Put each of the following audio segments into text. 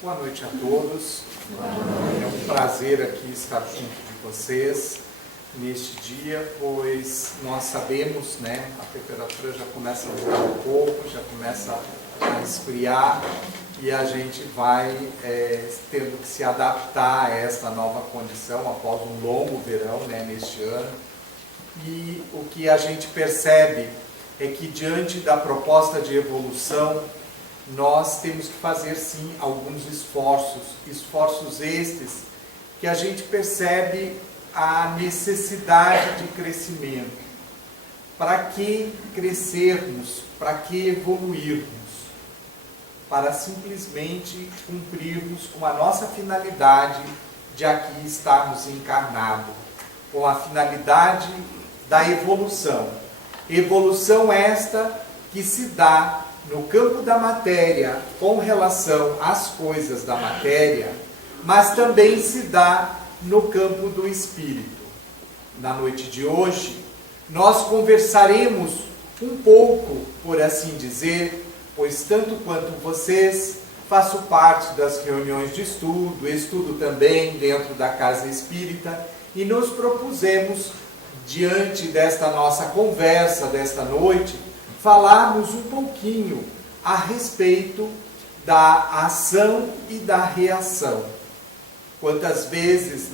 Boa noite a todos. É um prazer aqui estar junto de vocês neste dia, pois nós sabemos, a temperatura já começa a mudar um pouco, já começa a esfriar e a gente vai tendo que se adaptar a esta nova condição após um longo verão neste ano. E o que a gente percebe é que diante da proposta de evolução, nós temos que fazer sim alguns esforços estes que a gente percebe a necessidade de crescimento. Para que crescermos? Para que evoluirmos? Para simplesmente cumprirmos com a nossa finalidade de aqui estarmos encarnados, com a finalidade da evolução. Evolução esta que se dá no campo da matéria com relação às coisas da matéria, mas também se dá no campo do espírito. Na noite de hoje, nós conversaremos um pouco, por assim dizer, pois tanto quanto vocês, faço parte das reuniões de estudo também dentro da Casa Espírita, e nos propusemos, diante desta nossa conversa desta noite, falarmos um pouquinho a respeito da ação e da reação. Quantas vezes,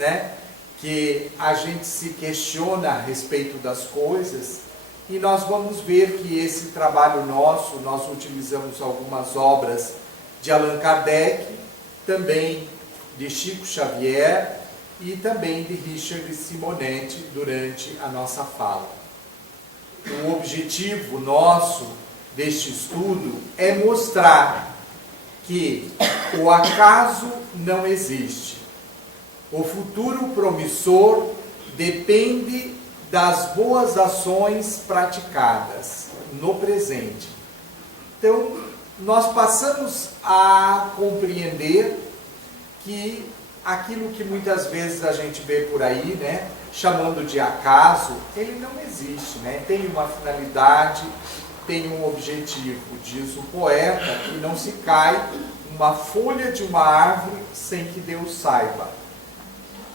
que a gente se questiona a respeito das coisas, e nós vamos ver que esse trabalho nosso, nós utilizamos algumas obras de Allan Kardec, também de Chico Xavier e também de Richard Simonetti durante a nossa fala. O objetivo nosso deste estudo é mostrar que o acaso não existe. O futuro promissor depende das boas ações praticadas no presente. Então, nós passamos a compreender que aquilo que muitas vezes a gente vê por aí, chamando de acaso, ele não existe, tem uma finalidade, tem um objetivo. Diz o poeta que não se cai uma folha de uma árvore sem que Deus saiba.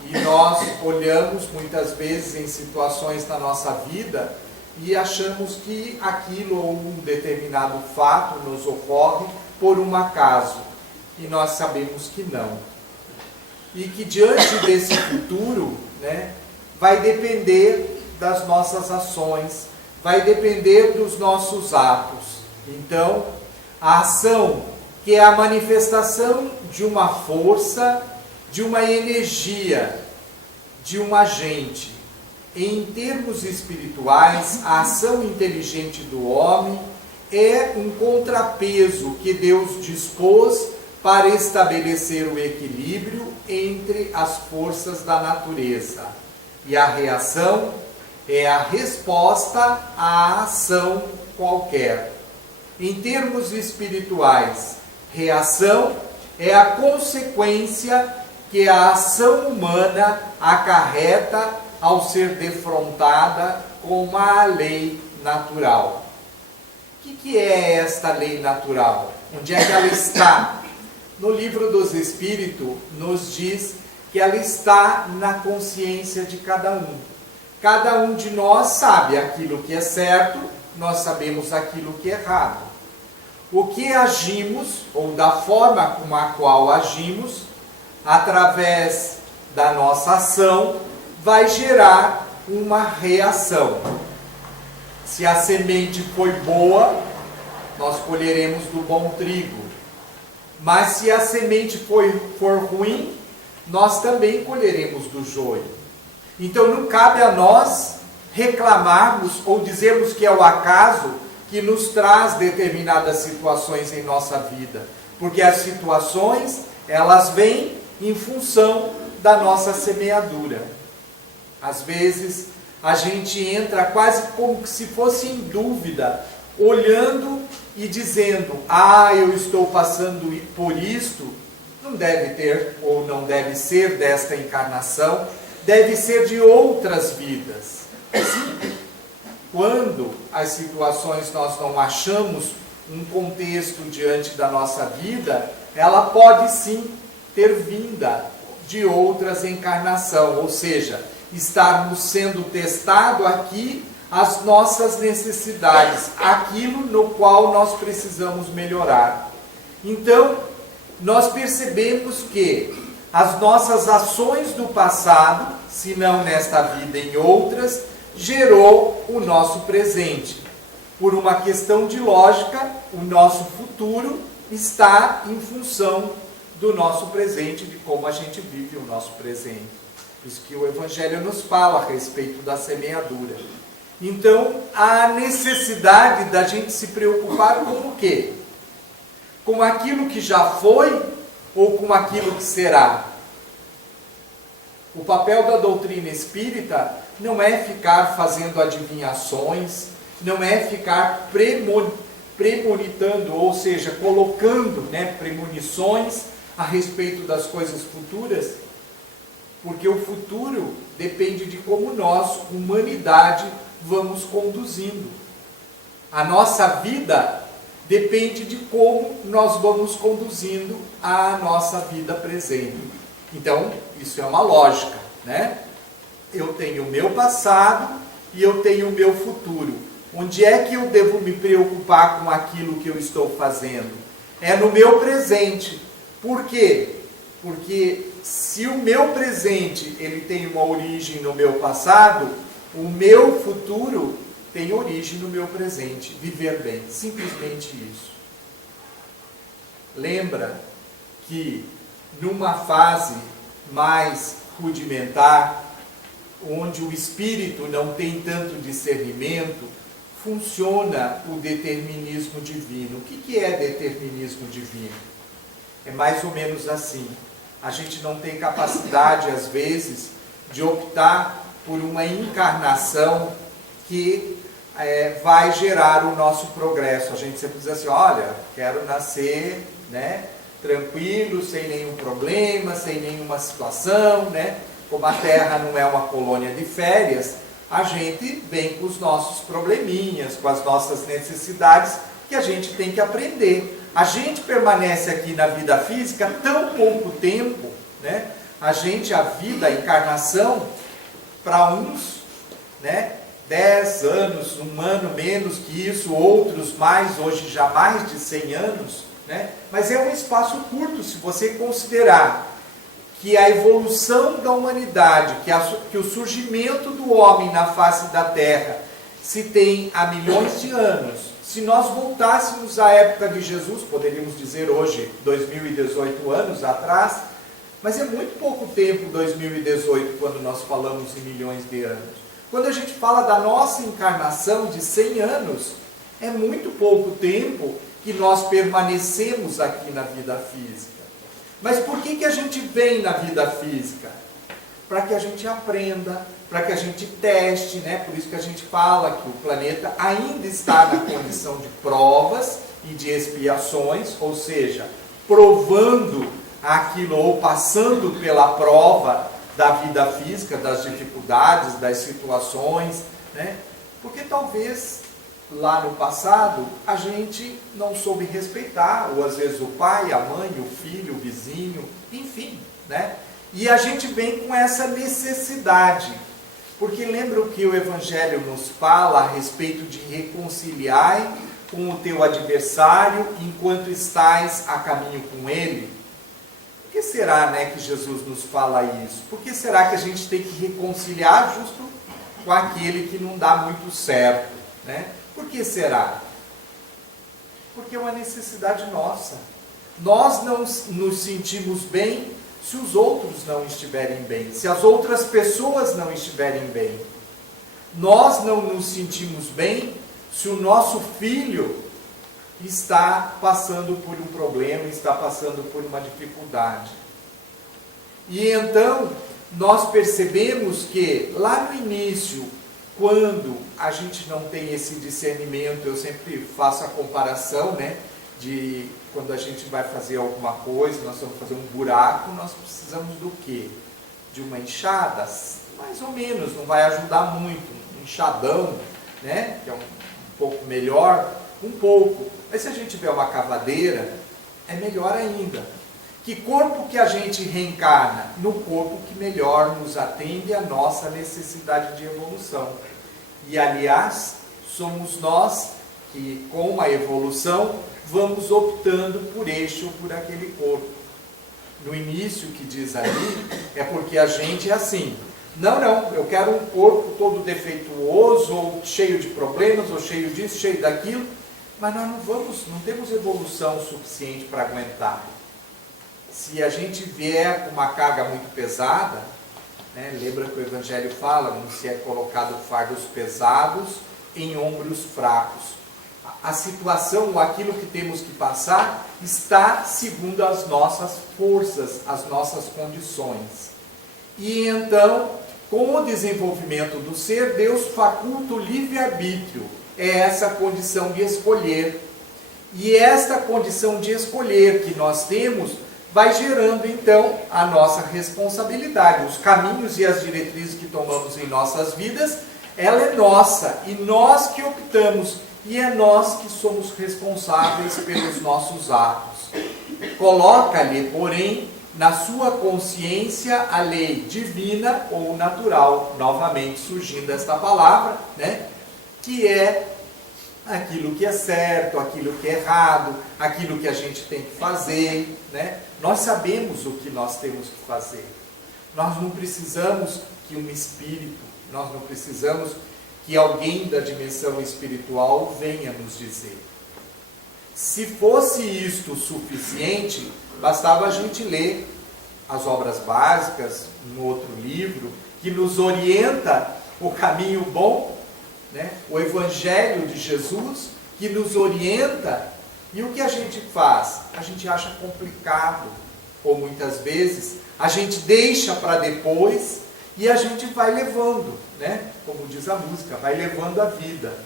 E nós olhamos muitas vezes em situações da nossa vida e achamos que aquilo ou um determinado fato nos ocorre por um acaso. E nós sabemos que não. E que diante desse futuro, vai depender das nossas ações, vai depender dos nossos atos. Então, a ação, que é a manifestação de uma força, de uma energia, de um agente. Em termos espirituais, a ação inteligente do homem é um contrapeso que Deus dispôs para estabelecer o equilíbrio entre as forças da natureza. E a reação é a resposta à ação qualquer. Em termos espirituais, reação é a consequência que a ação humana acarreta ao ser defrontada com a lei natural. O que é esta lei natural? Onde é que ela está? No Livro dos Espíritos nos diz que ela está na consciência de cada um. Cada um de nós sabe aquilo que é certo, nós sabemos aquilo que é errado. O que agimos, ou da forma com a qual agimos, através da nossa ação, vai gerar uma reação. Se a semente foi boa, nós colheremos do bom trigo. Mas se a semente for ruim, nós também colheremos do joio. Então não cabe a nós reclamarmos ou dizermos que é o acaso que nos traz determinadas situações em nossa vida. Porque as situações, elas vêm em função da nossa semeadura. Às vezes, a gente entra quase como se fosse em dúvida, olhando e dizendo, eu estou passando por isto, não deve ter ou não deve ser desta encarnação, deve ser de outras vidas. Sim, quando as situações nós não achamos um contexto diante da nossa vida, ela pode sim ter vinda de outras encarnações, ou seja, estarmos sendo testado aqui as nossas necessidades, aquilo no qual nós precisamos melhorar. Então, nós percebemos que as nossas ações do passado, se não nesta vida, em outras, gerou o nosso presente. Por uma questão de lógica, o nosso futuro está em função do nosso presente, de como a gente vive o nosso presente. Isso que o Evangelho nos fala a respeito da semeadura. Então, há necessidade da gente se preocupar com o quê? Com aquilo que já foi ou com aquilo que será? O papel da doutrina espírita não é ficar fazendo adivinhações, não é ficar premonitando, ou seja, colocando, premonições a respeito das coisas futuras, porque o futuro depende de como nós, humanidade, vamos conduzindo. A nossa vida depende de como nós vamos conduzindo a nossa vida presente. Então, isso é uma lógica, né? Eu tenho o meu passado e eu tenho o meu futuro. Onde é que eu devo me preocupar com aquilo que eu estou fazendo? É no meu presente. Por quê? Porque se o meu presente ele tem uma origem no meu passado, o meu futuro tem origem no meu presente. Viver bem, simplesmente isso. Lembra que numa fase mais rudimentar, onde o espírito não tem tanto discernimento, funciona o determinismo divino. O que é determinismo divino? É mais ou menos assim. A gente não tem capacidade, às vezes, de optar por uma encarnação que vai gerar o nosso progresso. A gente sempre diz assim, olha, quero nascer, tranquilo, sem nenhum problema, sem nenhuma situação, Como a Terra não é uma colônia de férias, a gente vem com os nossos probleminhas, com as nossas necessidades, que a gente tem que aprender. A gente permanece aqui na vida física tão pouco tempo, a vida, a encarnação, para uns, 10 anos, um ano menos que isso, outros mais, hoje já mais de 100 anos, mas é um espaço curto se você considerar que a evolução da humanidade, que o surgimento do homem na face da Terra se tem há milhões de anos. Se nós voltássemos à época de Jesus, poderíamos dizer hoje, 2018 anos atrás, mas é muito pouco tempo 2018 quando nós falamos em milhões de anos. Quando a gente fala da nossa encarnação de 100 anos, é muito pouco tempo que nós permanecemos aqui na vida física. Mas por que a gente vem na vida física? Para que a gente aprenda, para que a gente teste, Por isso que a gente fala que o planeta ainda está na condição de provas e de expiações, ou seja, provando aquilo ou passando pela prova da vida física, das dificuldades, das situações, Porque talvez lá no passado a gente não soube respeitar, ou às vezes o pai, a mãe, o filho, o vizinho, enfim, E a gente vem com essa necessidade, porque lembra o que o Evangelho nos fala a respeito de reconciliar com o teu adversário enquanto estás a caminho com ele? Por que será, que Jesus nos fala isso? Por que será que a gente tem que reconciliar justo com aquele que não dá muito certo, Por que será? Porque é uma necessidade nossa. Nós não nos sentimos bem se os outros não estiverem bem, se as outras pessoas não estiverem bem. Nós não nos sentimos bem se o nosso filho está passando por um problema, está passando por uma dificuldade. E então, nós percebemos que lá no início, quando a gente não tem esse discernimento, eu sempre faço a comparação, de quando a gente vai fazer alguma coisa, nós vamos fazer um buraco, nós precisamos do quê? De uma enxada? Mais ou menos, não vai ajudar muito. Um enxadão, que é um pouco melhor, um pouco. Mas se a gente tiver uma cavadeira, é melhor ainda. Que corpo que a gente reencarna? No corpo que melhor nos atende à nossa necessidade de evolução. E, aliás, somos nós que, com a evolução, vamos optando por este ou por aquele corpo. No início, que diz ali, é porque a gente é assim. Não, eu quero um corpo todo defeituoso, ou cheio de problemas, ou cheio disso, cheio daquilo, mas nós não temos evolução suficiente para aguentar. Se a gente vier com uma carga muito pesada, né, lembra que o Evangelho fala, não se é colocado fardos pesados em ombros fracos. A situação, ou aquilo que temos que passar, está segundo as nossas forças, as nossas condições. E então, com o desenvolvimento do ser, Deus faculta o livre-arbítrio. É essa condição de escolher. E esta condição de escolher que nós temos vai gerando, então, a nossa responsabilidade. Os caminhos e as diretrizes que tomamos em nossas vidas, ela é nossa. E nós que optamos. E é nós que somos responsáveis pelos nossos atos. Coloca-lhe, porém, na sua consciência a lei divina ou natural, novamente surgindo esta palavra, né? Que é aquilo que é certo, aquilo que é errado, aquilo que a gente tem que fazer, né? Nós sabemos o que nós temos que fazer. Nós não precisamos que um espírito, nós não precisamos que alguém da dimensão espiritual venha nos dizer. Se fosse isto suficiente, bastava a gente ler as obras básicas, um outro livro, que nos orienta o caminho bom, né? O Evangelho de Jesus, que nos orienta. E o que a gente faz? A gente acha complicado, ou muitas vezes a gente deixa para depois e a gente vai levando, né? Como diz a música, vai levando a vida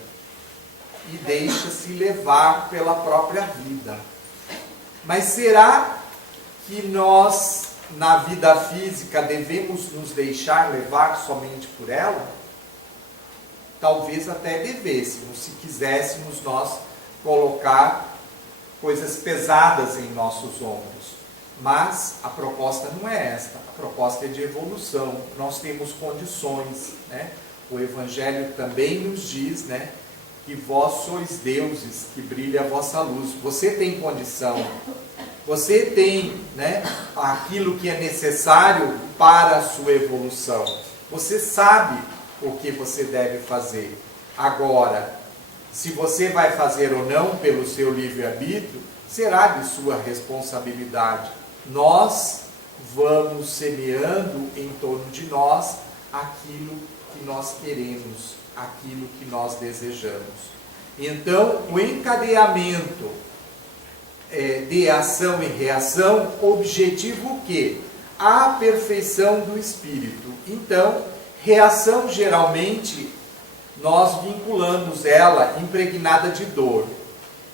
e deixa-se levar pela própria vida. Mas será que nós, na vida física, devemos nos deixar levar somente por ela? Talvez até devêssemos, se quiséssemos nós colocar coisas pesadas em nossos ombros. Mas a proposta não é esta, a proposta é de evolução. Nós temos condições, né? O Evangelho também nos diz, né, que vós sois deuses, que brilha a vossa luz. Você tem condição, você tem, né, aquilo que é necessário para a sua evolução. Você sabe o que você deve fazer. Agora, se você vai fazer ou não pelo seu livre-arbítrio, será de sua responsabilidade. Nós vamos semeando em torno de nós aquilo que nós queremos, aquilo que nós desejamos. Então, o encadeamento de ação e reação, objetivo o quê? A perfeição do espírito. Então, reação geralmente nós vinculamos ela impregnada de dor.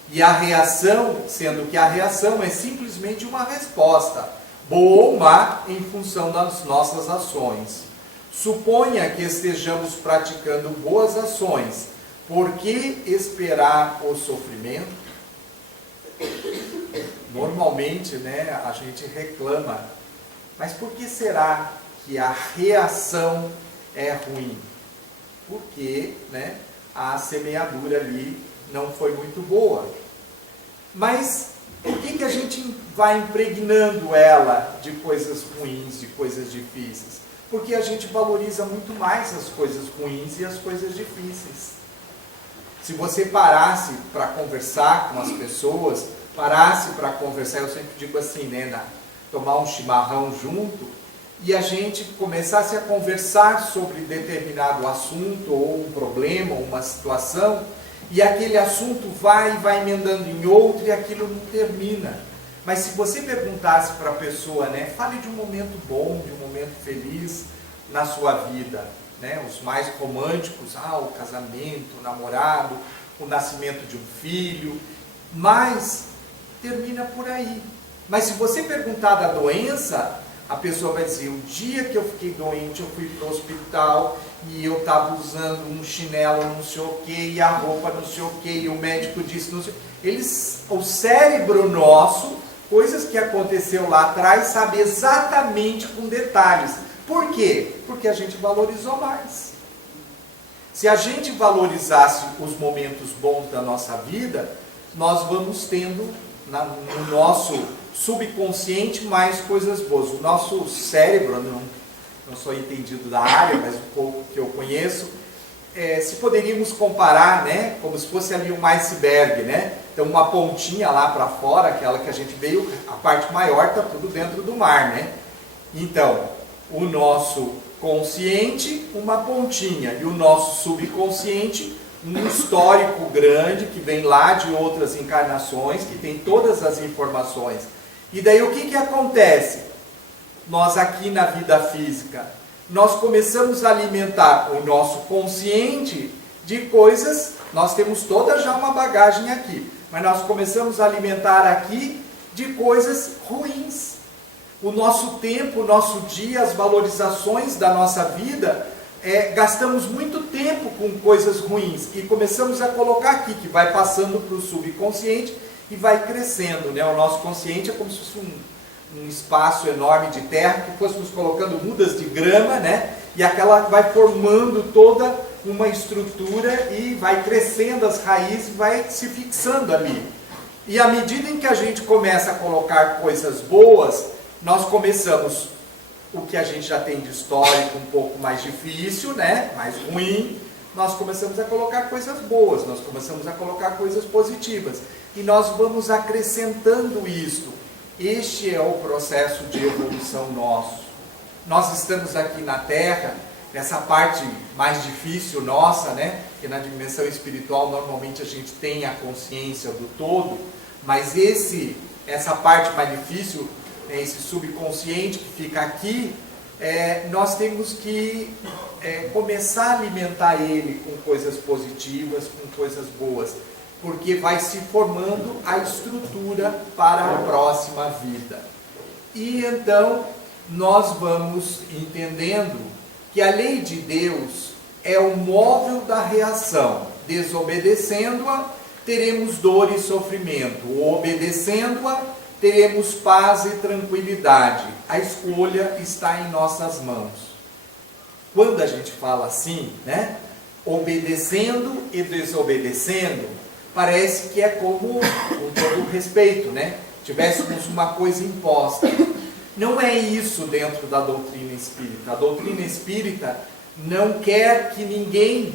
E a reação, sendo que a reação é simplesmente uma resposta, boa ou má, em função das nossas ações. Suponha que estejamos praticando boas ações, por que esperar o sofrimento? Normalmente, né, a gente reclama, mas por que será que a reação é ruim? Porque, né, a semeadura ali não foi muito boa. Mas por que a gente vai impregnando ela de coisas ruins, de coisas difíceis? Porque a gente valoriza muito mais as coisas ruins e as coisas difíceis. Se você parasse para conversar com as pessoas, parasse para conversar, eu sempre digo assim, né, tomar um chimarrão junto, e a gente começasse a conversar sobre determinado assunto, ou um problema, ou uma situação, e aquele assunto vai emendando em outro e aquilo não termina. Mas se você perguntasse para a pessoa, né, fale de um momento bom, de um momento feliz na sua vida, né, os mais românticos, o casamento, o namorado, o nascimento de um filho, mas termina por aí. Mas se você perguntar da doença, a pessoa vai dizer, o dia que eu fiquei doente, eu fui para o hospital e eu estava usando um chinelo não sei o que, e a roupa não sei o que, e o médico disse não sei o que. O cérebro nosso coisas que aconteceu lá atrás, sabe exatamente com detalhes. Por quê? Porque a gente valorizou mais. Se a gente valorizasse os momentos bons da nossa vida, nós vamos tendo no nosso subconsciente mais coisas boas. O nosso cérebro, não sou entendido da área, mas um pouco que eu conheço, se poderíamos comparar, né, como se fosse ali um iceberg, né? Então uma pontinha lá para fora, aquela que a gente veio, a parte maior está tudo dentro do mar, né? Então, o nosso consciente, uma pontinha, e o nosso subconsciente, um histórico grande que vem lá de outras encarnações, que tem todas as informações. E daí o que acontece? Nós aqui na vida física, nós começamos a alimentar o nosso consciente de coisas, nós temos toda já uma bagagem aqui, mas nós começamos a alimentar aqui de coisas ruins. O nosso tempo, o nosso dia, as valorizações da nossa vida, gastamos muito tempo com coisas ruins e começamos a colocar aqui, que vai passando para o subconsciente e vai crescendo, né? O nosso consciente é como se fosse um espaço enorme de terra, que fôssemos colocando mudas de grama, né? E aquela vai formando toda uma estrutura e vai crescendo as raízes, vai se fixando ali. E à medida em que a gente começa a colocar coisas boas, nós começamos o que a gente já tem de histórico um pouco mais difícil, né? Mais ruim, nós começamos a colocar coisas boas, nós começamos a colocar coisas positivas. E nós vamos acrescentando isto. Este é o processo de evolução nosso. Nós estamos aqui na Terra, essa parte mais difícil nossa, né? Que na dimensão espiritual normalmente a gente tem a consciência do todo, mas essa parte mais difícil, esse subconsciente que fica aqui, nós temos que começar a alimentar ele com coisas positivas, com coisas boas, porque vai se formando a estrutura para a próxima vida. E então nós vamos entendendo que a lei de Deus é o móvel da reação. Desobedecendo-a, teremos dor e sofrimento. Obedecendo-a, teremos paz e tranquilidade. A escolha está em nossas mãos. Quando a gente fala assim, né? Obedecendo e desobedecendo, parece que é como, com todo respeito, né? Tivéssemos uma coisa imposta. Não é isso dentro da doutrina espírita. A doutrina espírita não quer que ninguém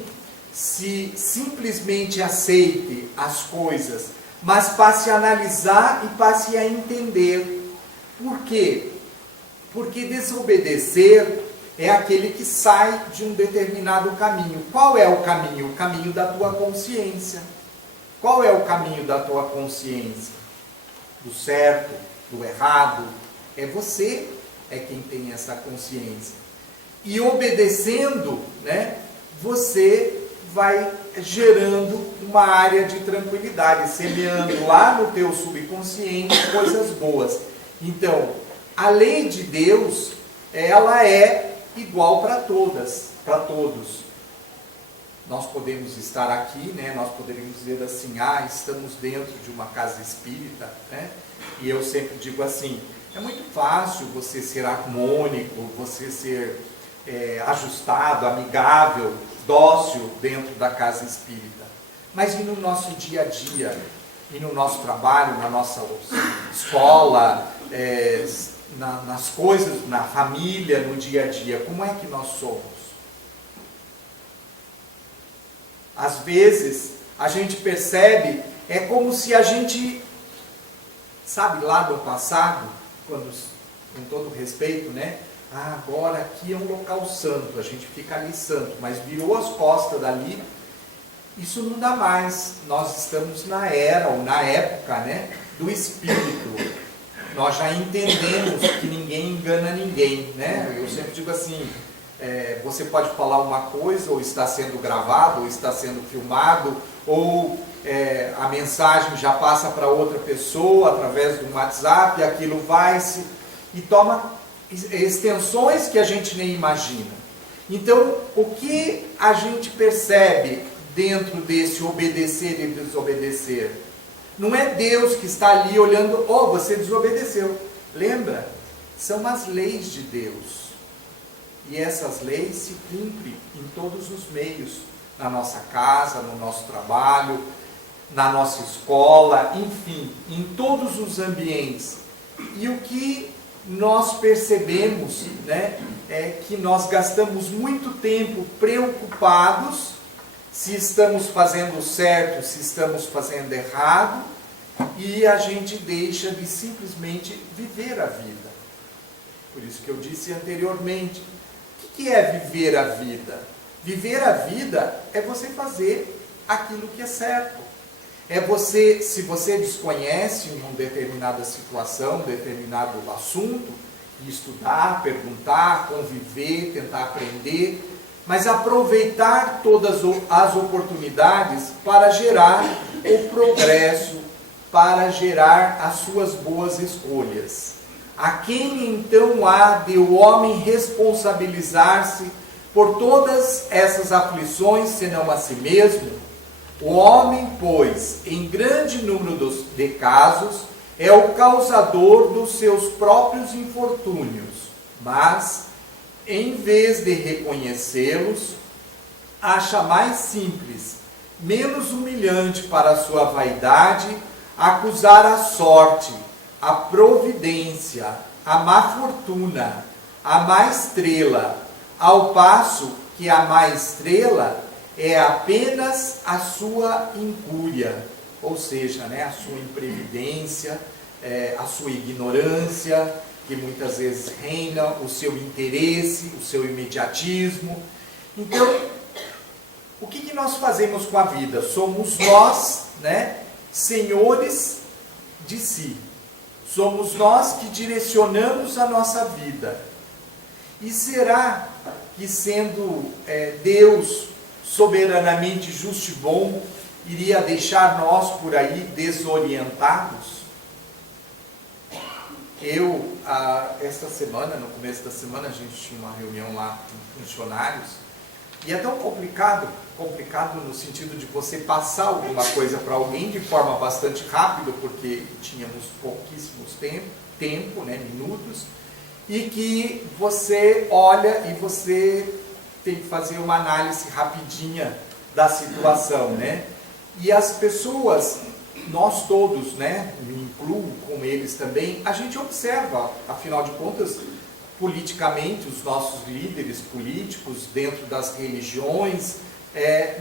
simplesmente aceite as coisas, mas passe a analisar e passe a entender. Por quê? Porque desobedecer é aquele que sai de um determinado caminho. Qual é o caminho? O caminho da tua consciência. Qual é o caminho da tua consciência? Do certo, do errado? É você quem tem essa consciência. E obedecendo, né, você vai gerando uma área de tranquilidade, semeando lá no teu subconsciente coisas boas. Então, a lei de Deus, ela é igual para todos. Nós podemos estar aqui, né? Nós poderíamos dizer assim, estamos dentro de uma casa espírita, né? E eu sempre digo assim, é muito fácil você ser harmônico, você ser ajustado, amigável, dócil dentro da casa espírita. Mas e no nosso dia a dia? E no nosso trabalho, na nossa escola, nas coisas, na família, no dia a dia, como é que nós somos? Às vezes, a gente percebe, é como se a gente, sabe, lá no passado, quando, com todo respeito, né? Agora aqui é um local santo, a gente fica ali santo, mas virou as costas dali, isso não dá mais. Nós estamos na era, ou na época, né, do Espírito. Nós já entendemos que ninguém engana ninguém, né? Eu sempre digo assim, você pode falar uma coisa, ou está sendo gravado, ou está sendo filmado, ou a mensagem já passa para outra pessoa através do WhatsApp, e aquilo vai-se e toma extensões que a gente nem imagina. Então, o que a gente percebe dentro desse obedecer e desobedecer? Não é Deus que está ali olhando, oh, você desobedeceu. Lembra? São as leis de Deus. E essas leis se cumprem em todos os meios. Na nossa casa, no nosso trabalho, na nossa escola, enfim, em todos os ambientes. E o que nós percebemos, né, é que nós gastamos muito tempo preocupados se estamos fazendo certo, se estamos fazendo errado, e a gente deixa de simplesmente viver a vida. Por isso que eu disse anteriormente, o que é viver a vida? Viver a vida é você fazer aquilo que é certo. É você, se você desconhece uma determinada situação, um determinado assunto, estudar, perguntar, conviver, tentar aprender, mas aproveitar todas as oportunidades para gerar o progresso, para gerar as suas boas escolhas. A quem então há de o homem responsabilizar-se por todas essas aflições, senão a si mesmo? O homem, pois, em grande número de casos, é o causador dos seus próprios infortúnios, mas, em vez de reconhecê-los, acha mais simples, menos humilhante para a sua vaidade, acusar a sorte, a providência, a má fortuna, a má estrela, ao passo que a má estrela é apenas a sua incúria, ou seja, né, a sua imprevidência, a sua ignorância, que muitas vezes reina, o seu interesse, o seu imediatismo. Então, o que nós fazemos com a vida? Somos nós, né, senhores de si. Somos nós que direcionamos a nossa vida. E será que, sendo Deus soberanamente justo e bom, iria deixar nós por aí desorientados? Esta semana, no começo da semana, a gente tinha uma reunião lá com funcionários, e é tão complicado no sentido de você passar alguma coisa para alguém de forma bastante rápida, porque tínhamos pouquíssimos tempo, né, minutos, e que você olha e você tem que fazer uma análise rapidinha da situação, né? E as pessoas, nós todos, né, me incluo com eles também, a gente observa, afinal de contas, politicamente, os nossos líderes políticos, dentro das religiões,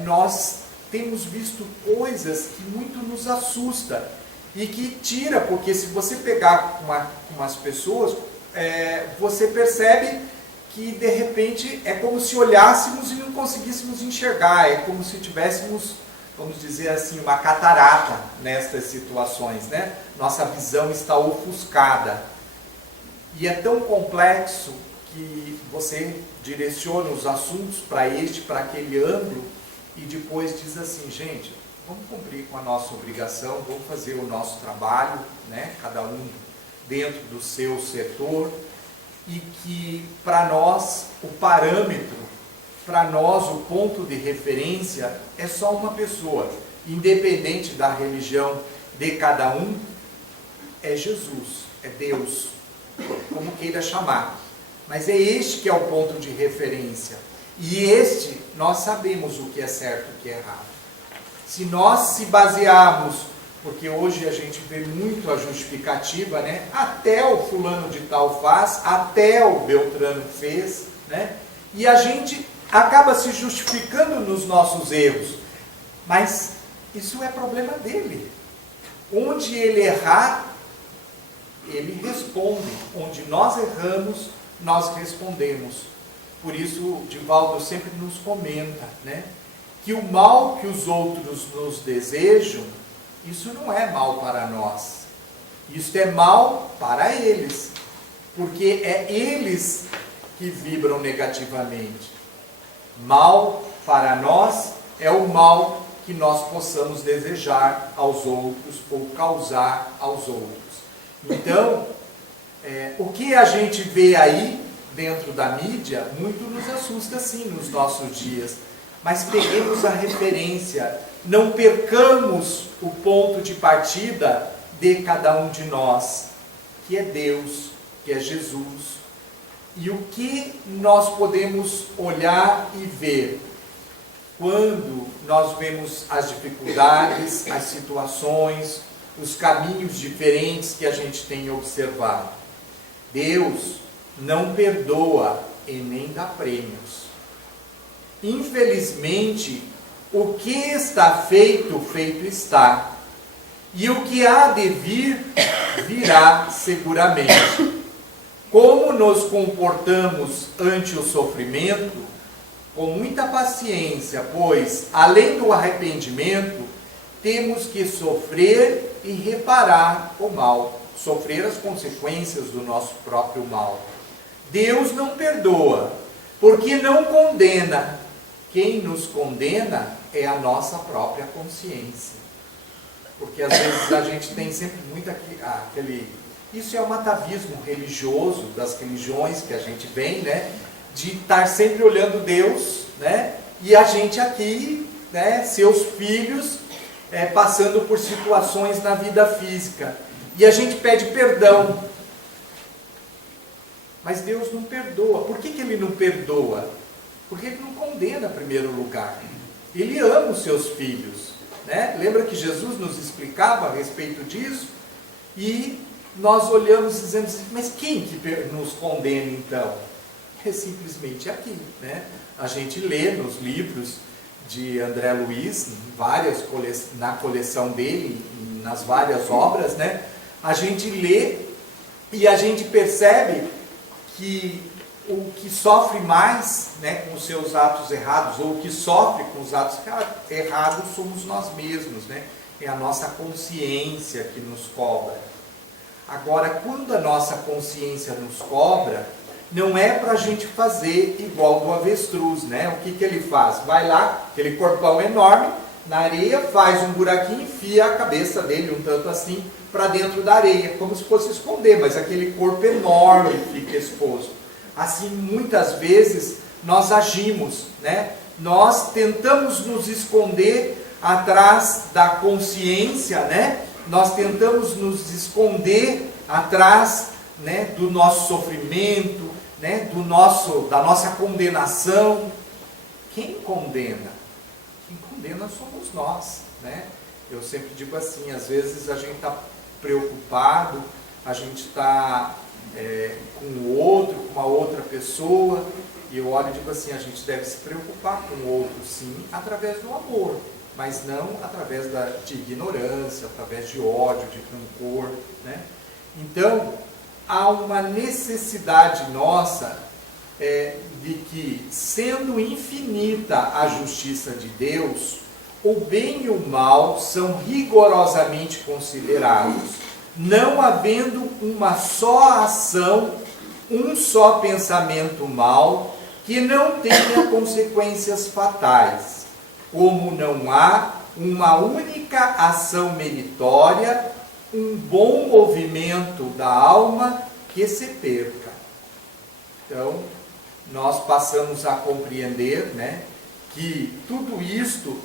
nós temos visto coisas que muito nos assusta e que tira, porque se você pegar umas pessoas, você percebe que de repente é como se olhássemos e não conseguíssemos enxergar, é como se tivéssemos, vamos dizer assim, uma catarata nestas situações, né? Nossa visão está ofuscada. E é tão complexo que você direciona os assuntos para aquele ângulo, e depois diz assim, gente, vamos cumprir com a nossa obrigação, vamos fazer o nosso trabalho, né? Cada um dentro do seu setor, e que para nós o parâmetro, para nós o ponto de referência é só uma pessoa, independente da religião de cada um, é Jesus, é Deus, como queira chamar. Mas é este que é o ponto de referência. E nós sabemos o que é certo e o que é errado. Se nós se basearmos, porque hoje a gente vê muito a justificativa, né? Até o fulano de tal faz, até o Beltrano fez, né? E a gente acaba se justificando nos nossos erros. Mas isso é problema dele. Onde ele errar, ele responde. Onde nós erramos, nós respondemos. Por isso, Divaldo sempre nos comenta, né, que o mal que os outros nos desejam, isso não é mal para nós. Isso é mal para eles. Porque é eles que vibram negativamente. Mal para nós é o mal que nós possamos desejar aos outros ou causar aos outros. Então, o que a gente vê aí dentro da mídia, muito nos assusta sim nos nossos dias. mas peguemos a referência, não percamos o ponto de partida de cada um de nós, que é Deus, que é Jesus. E o que nós podemos olhar e ver quando nós vemos as dificuldades, as situações, os caminhos diferentes que a gente tem observado? Deus não perdoa e nem dá prêmios. Infelizmente, o que está feito, feito está. E o que há de vir, virá seguramente. Como nos comportamos ante o sofrimento? Com muita paciência, pois, além do arrependimento, temos que sofrer e reparar o mal, sofrer as consequências do nosso próprio mal. Deus não perdoa, porque não condena. Quem nos condena é a nossa própria consciência. Porque às vezes a gente tem sempre muito aquele... Isso é um atavismo religioso, das religiões que a gente vem, né? De estar sempre olhando Deus, né? E a gente aqui, né? Seus filhos, passando por situações na vida física. E a gente pede perdão. Mas Deus não perdoa. Por que Ele não perdoa? Porque Ele não condena em primeiro lugar. Ele ama os seus filhos, né? Lembra que Jesus nos explicava a respeito disso? E nós olhamos e dizemos, mas quem que nos condena então? É simplesmente aqui, né? A gente lê nos livros de André Luiz, na coleção dele, nas várias obras, né? A gente lê e a gente percebe que o que sofre mais, né, com os seus atos errados, ou o que sofre com os atos errados somos nós mesmos, né? É a nossa consciência que nos cobra. Agora, quando a nossa consciência nos cobra, não é para a gente fazer igual do avestruz, né? O que ele faz? Vai lá, aquele corpão enorme, na areia, faz um buraquinho, enfia a cabeça dele um tanto assim para dentro da areia, como se fosse esconder, mas aquele corpo enorme fica exposto. Assim, muitas vezes, nós agimos, né? Nós tentamos nos esconder atrás da consciência, né? Nós tentamos nos esconder atrás, né, do nosso sofrimento, né, da nossa condenação. Quem condena? Quem condena somos nós, né? Eu sempre digo assim, às vezes a gente está preocupado, a gente está com o outro, com uma outra pessoa, e eu olho e digo assim, a gente deve se preocupar com o outro sim, através do amor, mas não através de ignorância, através de ódio, de rancor, né? Então, há uma necessidade nossa de que, sendo infinita a justiça de Deus, o bem e o mal são rigorosamente considerados, não havendo uma só ação, um só pensamento mau, que não tenha consequências fatais, como não há uma única ação meritória, um bom movimento da alma que se perca. Então, nós passamos a compreender, né, que tudo isto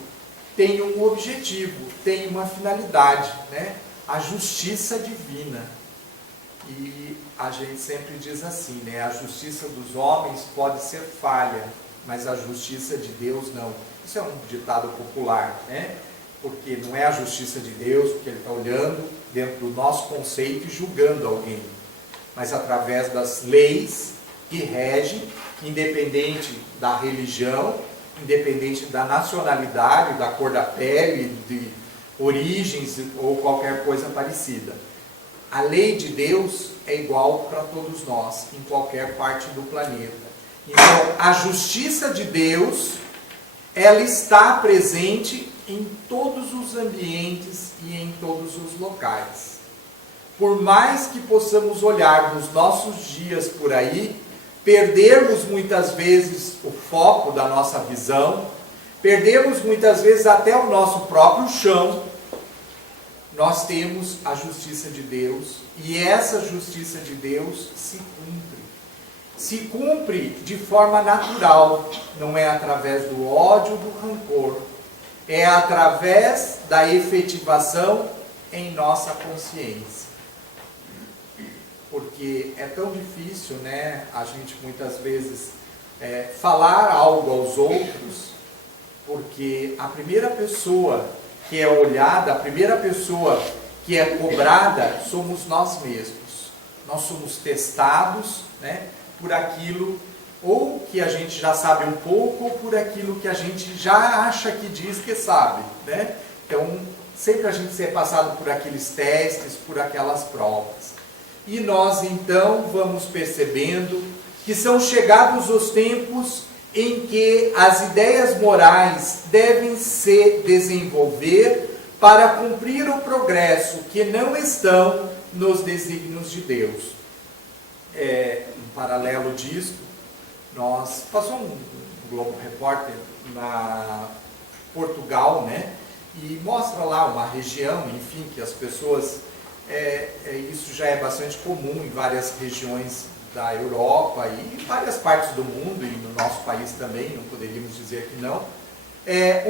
tem um objetivo, tem uma finalidade, né? A justiça divina. E a gente sempre diz assim, né? A justiça dos homens pode ser falha, mas a justiça de Deus não. Isso é um ditado popular, né? Porque não é a justiça de Deus, porque Ele está olhando dentro do nosso conceito e julgando alguém, mas através das leis que regem, independente da religião, independente da nacionalidade, da cor da pele, de origens ou qualquer coisa parecida. A lei de Deus é igual para todos nós, em qualquer parte do planeta. Então, a justiça de Deus, ela está presente em todos os ambientes e em todos os locais. Por mais que possamos olhar nos nossos dias por aí, perdermos muitas vezes o foco da nossa visão, perdemos muitas vezes até o nosso próprio chão, nós temos a justiça de Deus, e essa justiça de Deus se cumpre. se cumpre de forma natural, não é através do ódio, do rancor, é através da efetivação em nossa consciência. Porque é tão difícil, né, a gente muitas vezes falar algo aos outros, porque a primeira pessoa que é olhada, a primeira pessoa que é cobrada, somos nós mesmos. Nós somos testados, né, por aquilo ou que a gente já sabe um pouco, ou por aquilo que a gente já acha que diz que sabe, né? Então, sempre a gente ser passado por aqueles testes, por aquelas provas. E nós, então, vamos percebendo que são chegados os tempos em que as ideias morais devem se desenvolver para cumprir o progresso que não estão nos desígnios de Deus. Um paralelo disso, passou um Globo Repórter na Portugal, né? E mostra lá uma região, enfim, que as pessoas, isso já é bastante comum em várias regiões da Europa e em várias partes do mundo, e no nosso país também, não poderíamos dizer que não,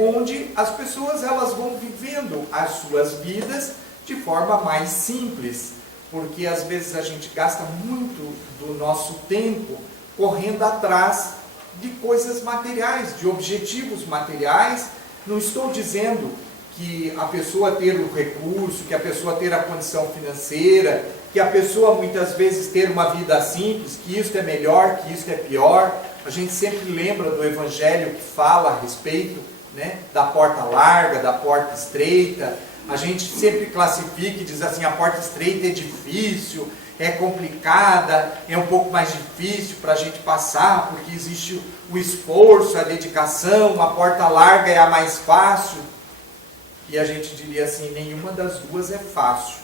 onde as pessoas elas vão vivendo as suas vidas de forma mais simples, porque às vezes a gente gasta muito do nosso tempo correndo atrás de coisas materiais, de objetivos materiais. Não estou dizendo que a pessoa ter o recurso, que a pessoa ter a condição financeira, que a pessoa muitas vezes ter uma vida simples, que isso é melhor, que isso é pior. A gente sempre lembra do Evangelho que fala a respeito, né, da porta larga, da porta estreita. A gente sempre classifica e diz assim, a porta estreita é difícil, é complicada, é um pouco mais difícil para a gente passar, porque existe o esforço, a dedicação, a porta larga é a mais fácil. E a gente diria assim, nenhuma das duas é fácil.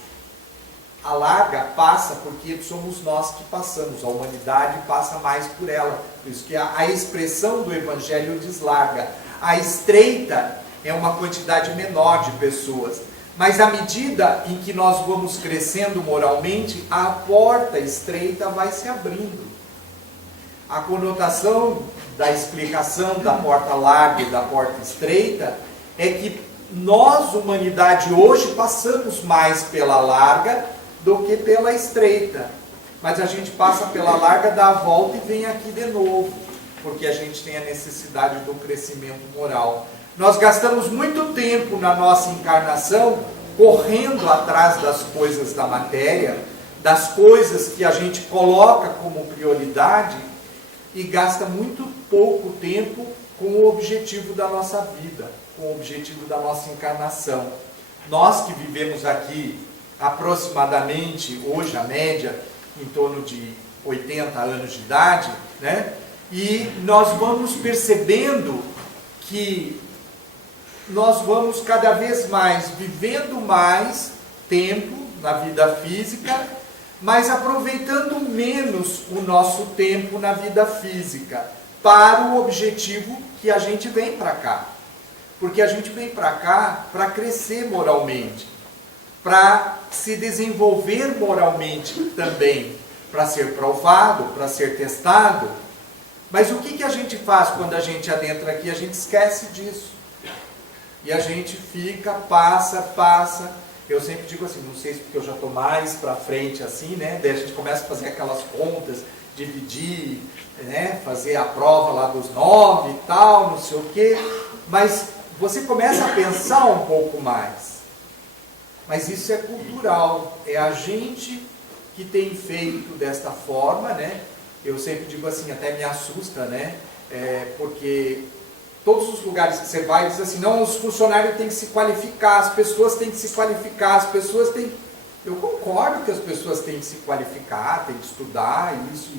A larga passa porque somos nós que passamos, a humanidade passa mais por ela. Por isso que a expressão do Evangelho diz larga. A estreita é uma quantidade menor de pessoas. Mas à medida em que nós vamos crescendo moralmente, a porta estreita vai se abrindo. A conotação da explicação da porta larga e da porta estreita é que nós, humanidade, hoje passamos mais pela larga do que pela estreita. Mas a gente passa pela larga, dá a volta e vem aqui de novo, porque a gente tem a necessidade do crescimento moral. Nós gastamos muito tempo na nossa encarnação correndo atrás das coisas da matéria, das coisas que a gente coloca como prioridade, e gasta muito pouco tempo com o objetivo da nossa vida, com o objetivo da nossa encarnação. Nós que vivemos aqui aproximadamente, hoje a média, em torno de 80 anos de idade, né? E nós vamos percebendo que nós vamos cada vez mais vivendo mais tempo na vida física, mas aproveitando menos o nosso tempo na vida física para o objetivo que a gente vem para cá. Porque a gente vem para cá para crescer moralmente, para se desenvolver moralmente também, para ser provado, para ser testado. Mas o que a gente faz quando a gente adentra aqui? A gente esquece disso. E a gente fica, passa. Eu sempre digo assim, não sei se porque eu já estou mais para frente assim, né? Daí a gente começa a fazer aquelas contas, dividir, né? Fazer a prova lá dos 9 e tal, não sei o quê. Mas você começa a pensar um pouco mais. Mas isso é cultural, é a gente que tem feito desta forma, né? Eu sempre digo assim, até me assusta, né? Porque todos os lugares que você vai, diz assim, não, os funcionários têm que se qualificar, as pessoas têm que se qualificar, as pessoas têm... Eu concordo que as pessoas têm que se qualificar, têm que estudar, isso.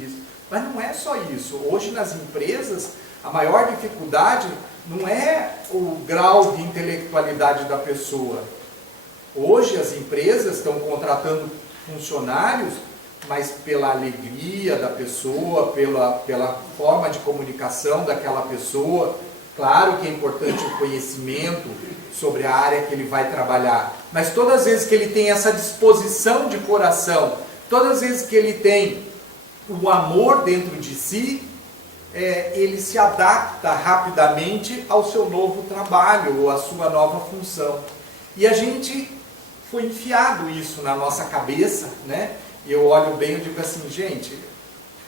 Mas não é só isso. Hoje nas empresas, a maior dificuldade não é o grau de intelectualidade da pessoa. Hoje as empresas estão contratando funcionários, mas pela alegria da pessoa, pela forma de comunicação daquela pessoa. Claro que é importante o conhecimento sobre a área que ele vai trabalhar, mas todas as vezes que ele tem essa disposição de coração, todas as vezes que ele tem o amor dentro de si, ele se adapta rapidamente ao seu novo trabalho, ou à sua nova função. E a gente foi enfiado isso na nossa cabeça, né? Eu olho bem e digo assim, gente,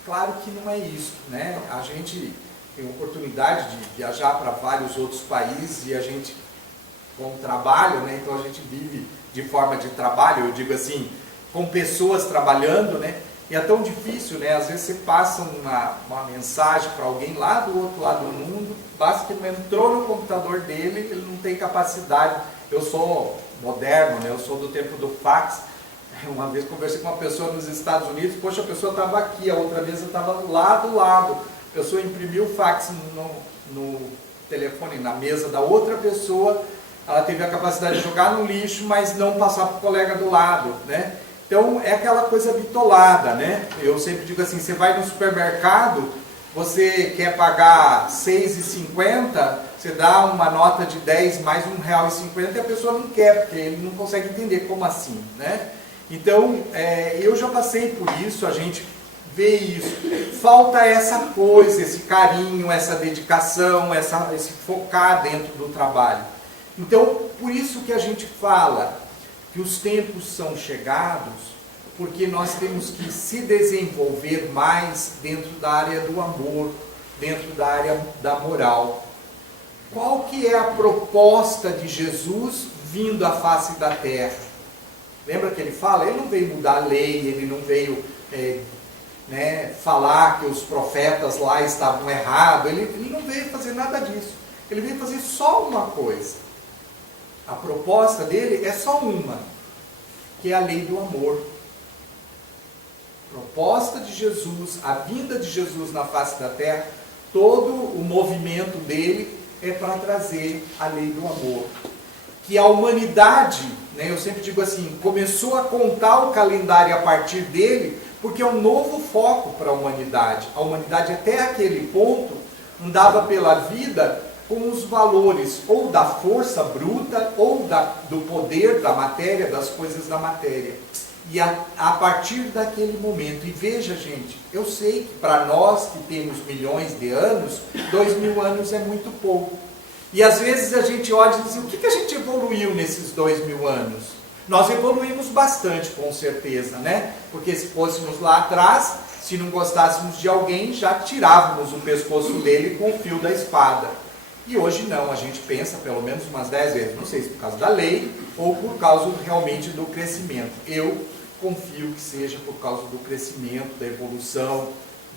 claro que não é isso, né? A gente tem oportunidade de viajar para vários outros países e a gente, com trabalho, né? Então a gente vive de forma de trabalho, eu digo assim, com pessoas trabalhando, né? E é tão difícil, né? Às vezes você passa uma mensagem para alguém lá do outro lado do mundo, basta que ele entrou no computador dele, ele não tem capacidade. Eu sou moderno, né? Eu sou do tempo do fax. Uma vez conversei com uma pessoa nos Estados Unidos, poxa, a pessoa estava aqui, a outra vez eu estava lá do lado. A pessoa imprimiu o fax no telefone, na mesa da outra pessoa, ela teve a capacidade de jogar no lixo, mas não passar para o colega do lado, né? Então, é aquela coisa bitolada, né? Eu sempre digo assim, você vai no supermercado, você quer pagar R$ 6,50, você dá uma nota de 10 mais R$ 1,50 e a pessoa não quer, porque ele não consegue entender como assim, né? Então, eu já passei por isso, a gente vê isso. Falta essa coisa, esse carinho, essa dedicação, esse focar dentro do trabalho. Então, por isso que a gente fala que os tempos são chegados, porque nós temos que se desenvolver mais dentro da área do amor, dentro da área da moral. Qual que é a proposta de Jesus vindo à face da terra? Lembra que ele fala? Ele não veio mudar a lei, ele não veio falar que os profetas lá estavam errados, ele não veio fazer nada disso. Ele veio fazer só uma coisa. A proposta dele é só uma, que é a lei do amor. A proposta de Jesus, a vinda de Jesus na face da terra, todo o movimento dele é para trazer a lei do amor. Que a humanidade, eu sempre digo assim, começou a contar o calendário a partir dele, porque é um novo foco para a humanidade. A humanidade até aquele ponto andava pela vida com os valores ou da força bruta ou do poder da matéria, das coisas da matéria. E a partir daquele momento, e veja gente, eu sei que para nós que temos milhões de anos, 2000 anos é muito pouco. E às vezes a gente olha e diz, o que a gente evoluiu nesses 2000 anos? Nós evoluímos bastante, com certeza, né? Porque se fôssemos lá atrás, se não gostássemos de alguém, já tirávamos o pescoço dele com o fio da espada. E hoje não, a gente pensa pelo menos umas 10 vezes, não sei se por causa da lei ou por causa realmente do crescimento. Eu confio que seja por causa do crescimento, da evolução,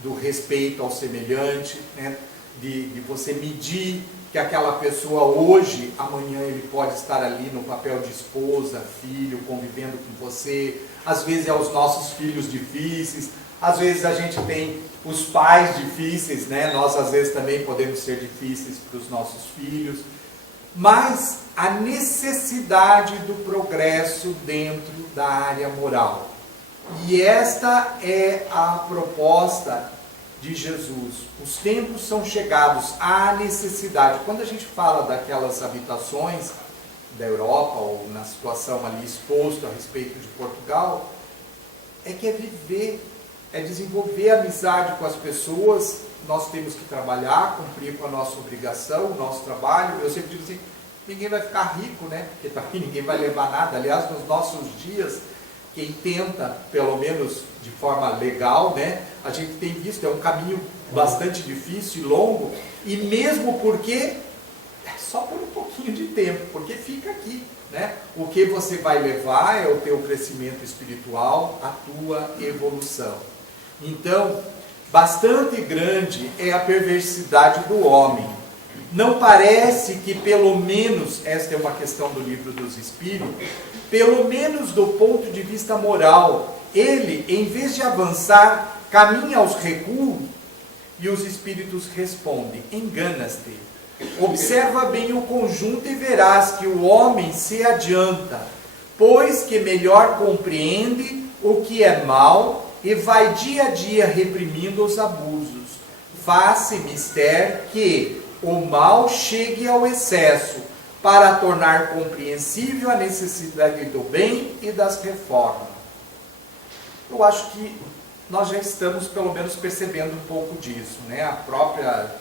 do respeito ao semelhante, né? de você medir que aquela pessoa hoje, amanhã ele pode estar ali no papel de esposa, filho, convivendo com você. Às vezes é os nossos filhos difíceis, às vezes a gente tem os pais difíceis, né? Nós às vezes também podemos ser difíceis para os nossos filhos. Mas a necessidade do progresso dentro da área moral. E esta é a proposta de Jesus. Os tempos são chegados, há necessidade. Quando a gente fala daquelas habitações da Europa, ou na situação ali exposto a respeito de Portugal, é que é viver, é desenvolver amizade com as pessoas. Nós temos que trabalhar, cumprir com a nossa obrigação, o nosso trabalho. Eu sempre digo assim, ninguém vai ficar rico, né? Porque também ninguém vai levar nada. Aliás, nos nossos dias, quem tenta, pelo menos de forma legal, né? A gente tem visto, é um caminho bastante difícil e longo, e mesmo porque é só por um pouquinho de tempo, porque fica aqui, né? O que você vai levar é o teu crescimento espiritual, a tua evolução. Então, bastante grande é a perversidade do homem. Não parece que, pelo menos, esta é uma questão do Livro dos Espíritos, pelo menos do ponto de vista moral, ele, em vez de avançar, caminha aos recuos, e os Espíritos respondem, engana-te. Observa bem o conjunto e verás que o homem se adianta, pois que melhor compreende o que é mal e vai dia a dia reprimindo os abusos. Faz-se mister que o mal chegue ao excesso, para tornar compreensível a necessidade do bem e das reformas. Eu acho que nós já estamos pelo menos percebendo um pouco disso, né? A própria,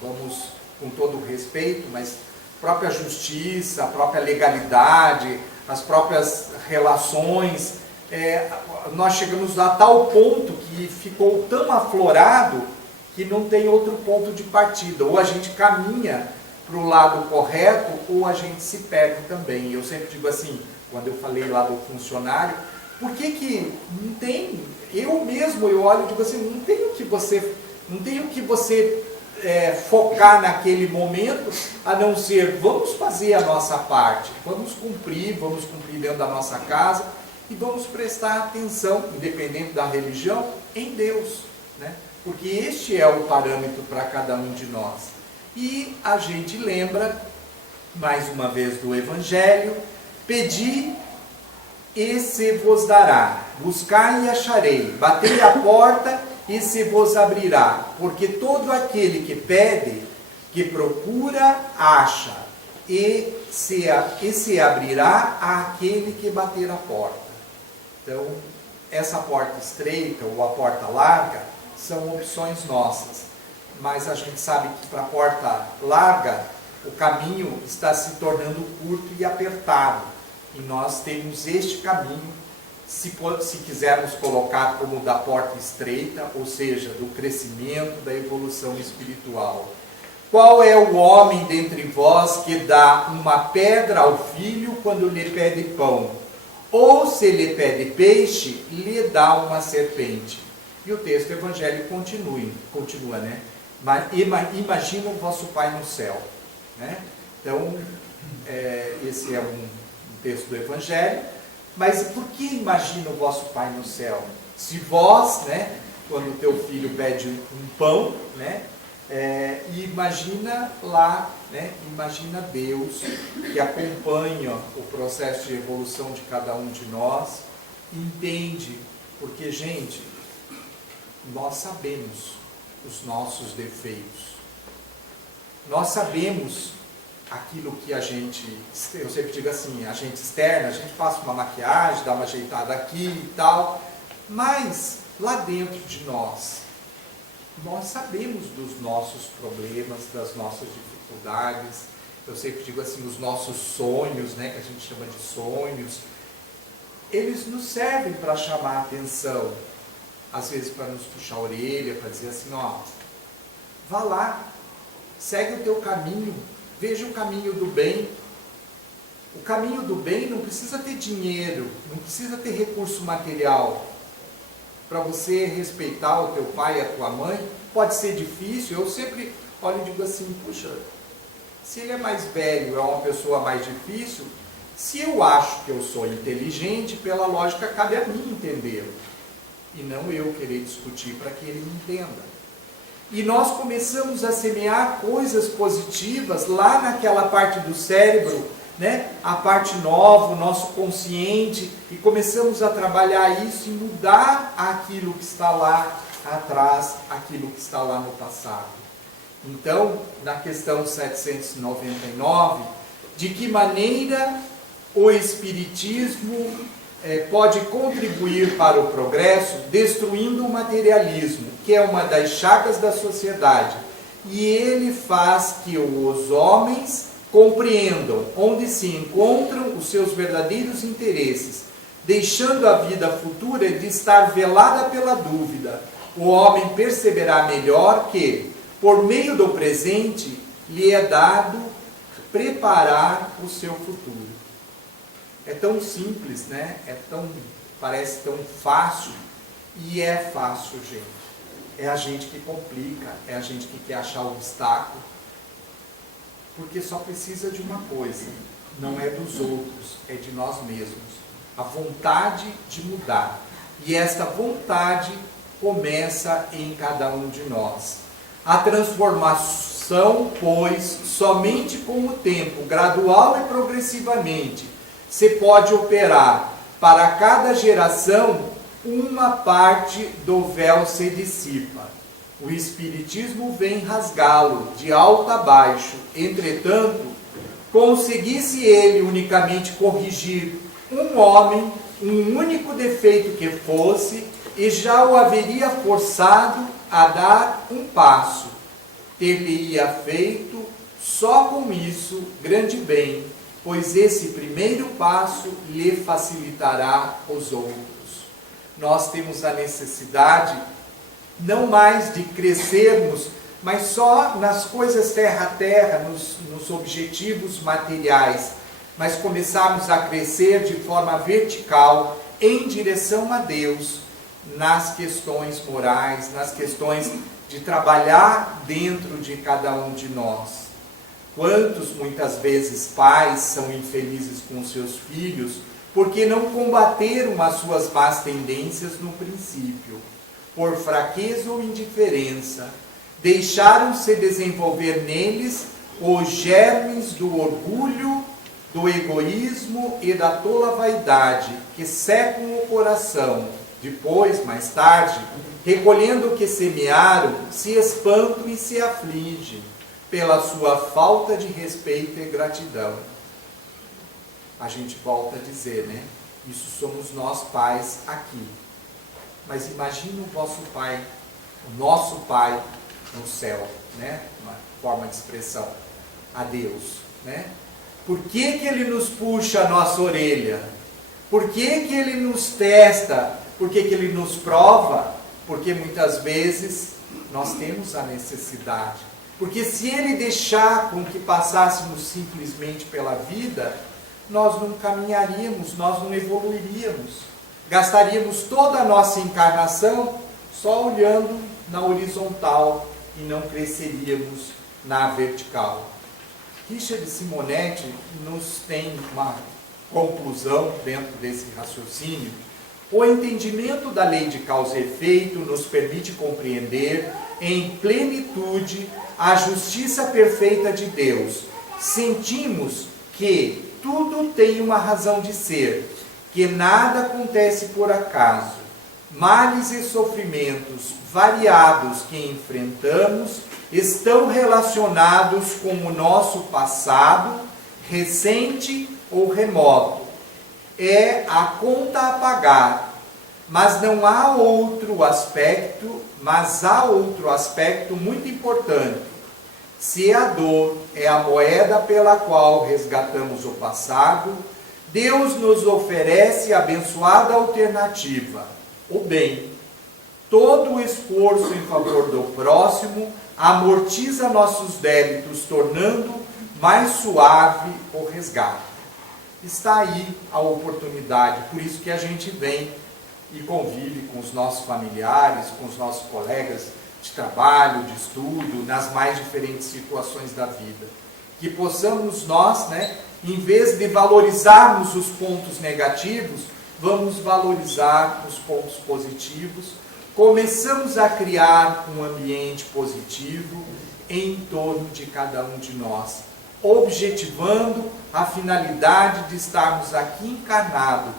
vamos com todo o respeito, mas a própria justiça, a própria legalidade, as próprias relações, nós chegamos a tal ponto que ficou tão aflorado que não tem outro ponto de partida. Ou a gente caminha para o lado correto, ou a gente se perde também. Eu sempre digo assim, quando eu falei lá do funcionário, por que não tem, eu olho e digo assim, não tem o que você focar naquele momento, a não ser, vamos fazer a nossa parte, vamos cumprir dentro da nossa casa, e vamos prestar atenção, independente da religião, em Deus, né? Porque este é o parâmetro para cada um de nós. E a gente lembra, mais uma vez, do Evangelho: pedi e se vos dará, buscai e acharei, batei a porta e se vos abrirá, porque todo aquele que pede, que procura, acha, e se abrirá àquele que bater a porta. Então, essa porta estreita ou a porta larga são opções nossas, mas a gente sabe que para a porta larga o caminho está se tornando curto e apertado, e nós temos este caminho, se quisermos colocar como da porta estreita, ou seja, do crescimento, da evolução espiritual. Qual é o homem dentre vós que dá uma pedra ao filho quando lhe pede pão? Ou se lhe pede peixe, lhe dá uma serpente? E o texto evangélico continua, né? Imagina o vosso Pai no céu, né? Então, esse é um texto do Evangelho. Mas por que imagina o vosso Pai no céu? Se vós, né, quando o teu filho pede um pão, né, imagina lá, né, imagina Deus que acompanha o processo de evolução de cada um de nós, entende, porque, gente, nós sabemos os nossos defeitos, nós sabemos aquilo que a gente, eu sempre digo assim, a gente externa, a gente passa uma maquiagem, dá uma ajeitada aqui e tal, mas lá dentro de nós sabemos dos nossos problemas, das nossas dificuldades. Eu sempre digo assim, os nossos sonhos, né, que a gente chama de sonhos, eles nos servem para chamar a atenção, às vezes para nos puxar a orelha, para dizer assim, ó, vá lá, segue o teu caminho, veja o caminho do bem. O caminho do bem não precisa ter dinheiro, não precisa ter recurso material. Para você respeitar o teu pai e a tua mãe, pode ser difícil. Eu sempre olho e digo assim, puxa, se ele é mais velho, é uma pessoa mais difícil, se eu acho que eu sou inteligente, pela lógica cabe a mim entendê-lo, e não eu querer discutir para que ele me entenda. E nós começamos a semear coisas positivas lá naquela parte do cérebro, né? A parte nova, o nosso consciente, e começamos a trabalhar isso e mudar aquilo que está lá atrás, aquilo que está lá no passado. Então, na questão 799, de que maneira o Espiritismo pode contribuir para o progresso destruindo o materialismo, que é uma das chagas da sociedade, e ele faz que os homens compreendam onde se encontram os seus verdadeiros interesses, deixando a vida futura de estar velada pela dúvida. O homem perceberá melhor que, por meio do presente, lhe é dado preparar o seu futuro. É tão simples, né? Parece tão fácil, e é fácil, gente. É a gente que complica, é a gente que quer achar obstáculo, porque só precisa de uma coisa, não é dos outros, é de nós mesmos. A vontade de mudar. E esta vontade começa em cada um de nós. A transformação, pois, somente com o tempo, gradual e progressivamente, se pode operar. Para cada geração, uma parte do véu se dissipa. O Espiritismo vem rasgá-lo de alto a baixo. Entretanto, conseguisse ele unicamente corrigir um homem, um único defeito que fosse, e já o haveria forçado a dar um passo. Ter-lhe-ia feito só com isso grande bem, pois esse primeiro passo lhe facilitará os outros. Nós temos a necessidade não mais de crescermos, mas só nas coisas terra a terra, nos objetivos materiais, mas começarmos a crescer de forma vertical em direção a Deus, nas questões morais, nas questões de trabalhar dentro de cada um de nós. Quantos, muitas vezes, pais são infelizes com seus filhos porque não combateram as suas más tendências no princípio, por fraqueza ou indiferença, deixaram-se desenvolver neles os germes do orgulho, do egoísmo e da tola vaidade, que secam o coração. Depois, mais tarde, recolhendo o que semearam, se espantam e se afligem pela sua falta de respeito e gratidão. A gente volta a dizer, né? Isso somos nós pais aqui. Mas imagina o vosso pai, o nosso pai no céu, né? Uma forma de expressão, a Deus, né? Por que que ele nos puxa a nossa orelha? Por que que ele nos testa? Por que que ele nos prova? Porque muitas vezes nós temos a necessidade. Porque se ele deixar com que passássemos simplesmente pela vida, nós não caminharíamos, nós não evoluiríamos. Gastaríamos toda a nossa encarnação só olhando na horizontal e não cresceríamos na vertical. Richard Simonetti nos tem uma conclusão dentro desse raciocínio. O entendimento da lei de causa e efeito nos permite compreender em plenitude a justiça perfeita de Deus. Sentimos que tudo tem uma razão de ser, que nada acontece por acaso. Males e sofrimentos variados que enfrentamos estão relacionados com o nosso passado, recente ou remoto. É a conta a pagar, mas há outro aspecto muito importante. Se a dor é a moeda pela qual resgatamos o passado, Deus nos oferece a abençoada alternativa, o bem. Todo o esforço em favor do próximo amortiza nossos débitos, tornando mais suave o resgate. Está aí a oportunidade, por isso que a gente vem e convive com os nossos familiares, com os nossos colegas de trabalho, de estudo, nas mais diferentes situações da vida. Que possamos nós, em vez de valorizarmos os pontos negativos, vamos valorizar os pontos positivos. Começamos a criar um ambiente positivo em torno de cada um de nós, objetivando a finalidade de estarmos aqui encarnados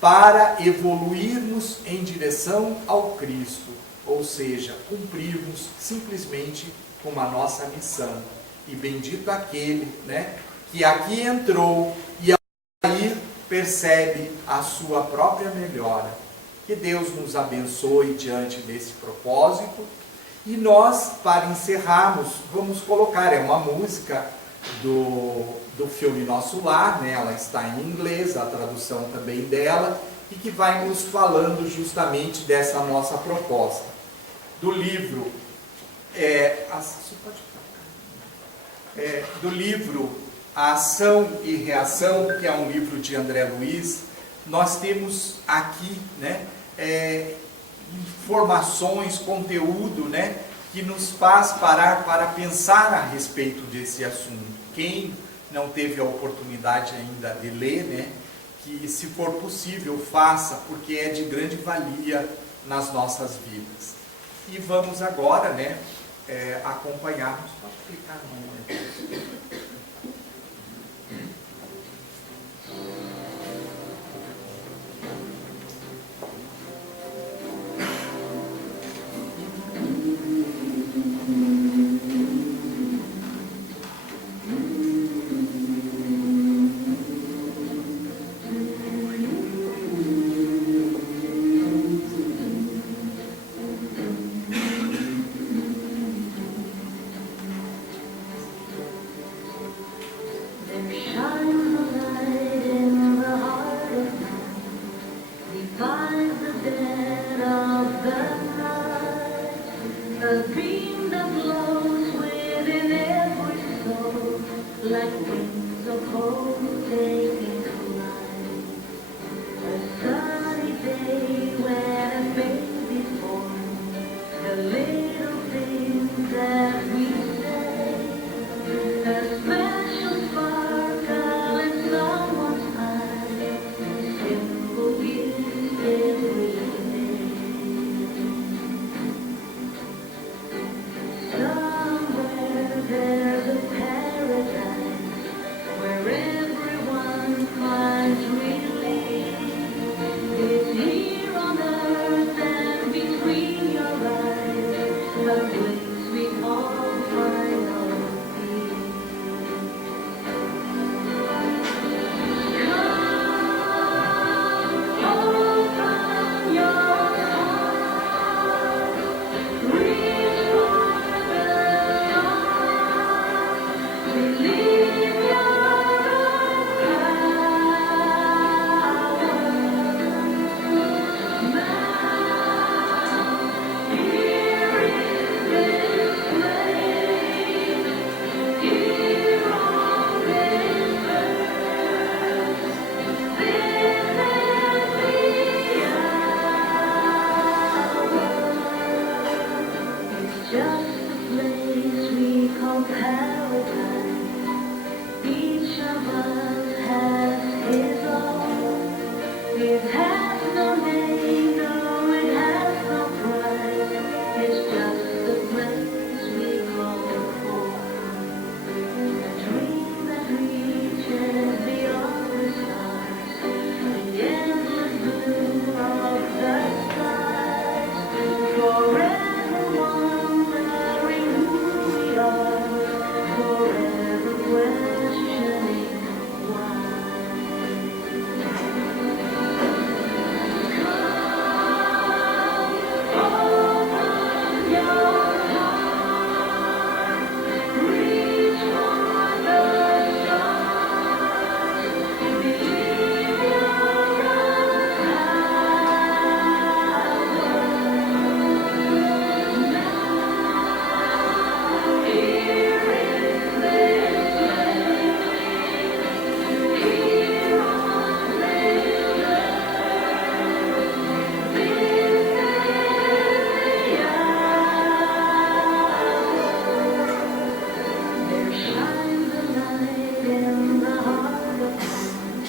para evoluirmos em direção ao Cristo, ou seja, cumprirmos simplesmente com a nossa missão. E bendito aquele, que aqui entrou e ao sair percebe a sua própria melhora. Que Deus nos abençoe diante desse propósito. E nós, para encerrarmos, vamos colocar, uma música do filme Nosso Lar, ela está em inglês, a tradução também dela, e que vai nos falando justamente dessa nossa proposta. Do livro, A Ação e Reação, que é um livro de André Luiz, nós temos aqui, informações, conteúdo, que nos faz parar para pensar a respeito desse assunto. Quem não teve a oportunidade ainda de ler, que se for possível faça, porque é de grande valia nas nossas vidas. E vamos agora, acompanharmos. Pode clicar no momento. dream that blows within every soul, like wings of hope taking flight. A sunny day when a baby's born, the little things that we say, a special sparkle in someone's eye, simple gifts every day. Somewhere there's a paradise where everyone finds relief. It's here on earth and between your eyes, a place we all find our peace. Come, open your heart, reach for the stars, believe your own power. Now, here in this place, here on this earth, this is the hour. It's just a place we call paradise. Each of us has his own. It has no name, no, it has no price. It's just a place we call home. A dream that reaches beyond the stars, the endless blue of the skies. For everyone wondering who we are, forever questioning why. Open your heart, reach for the stars, believe your own power. Now, here in this place, here on this earth, this is the hour. There shines a light in the heart of man.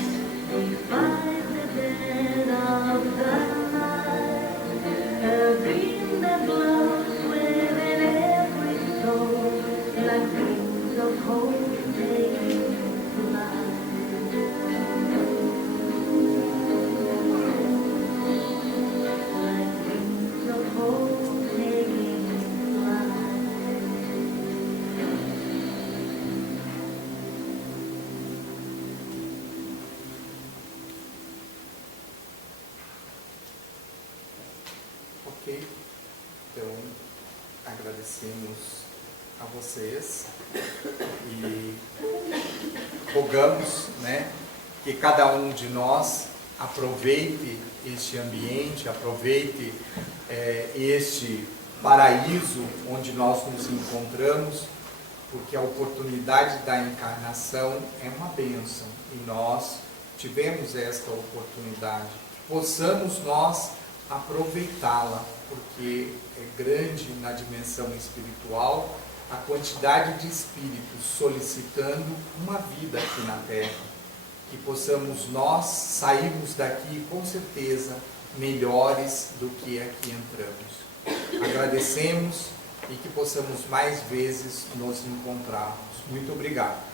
We find the dead of the night, a dream that glows within every soul, like wings of hope taking flight. Like wings of hope taking flight. Ok? Então, agradecemos a vocês e rogamos, né, que cada um de nós aproveite este ambiente, aproveite este paraíso onde nós nos encontramos, porque a oportunidade da encarnação é uma bênção e nós tivemos esta oportunidade. Possamos nós aproveitá-la, porque é grande na dimensão espiritual a quantidade de espíritos solicitando uma vida aqui na Terra. Que possamos nós sairmos daqui com certeza melhores do que aqui entramos. Agradecemos e que possamos mais vezes nos encontrarmos. Muito obrigado.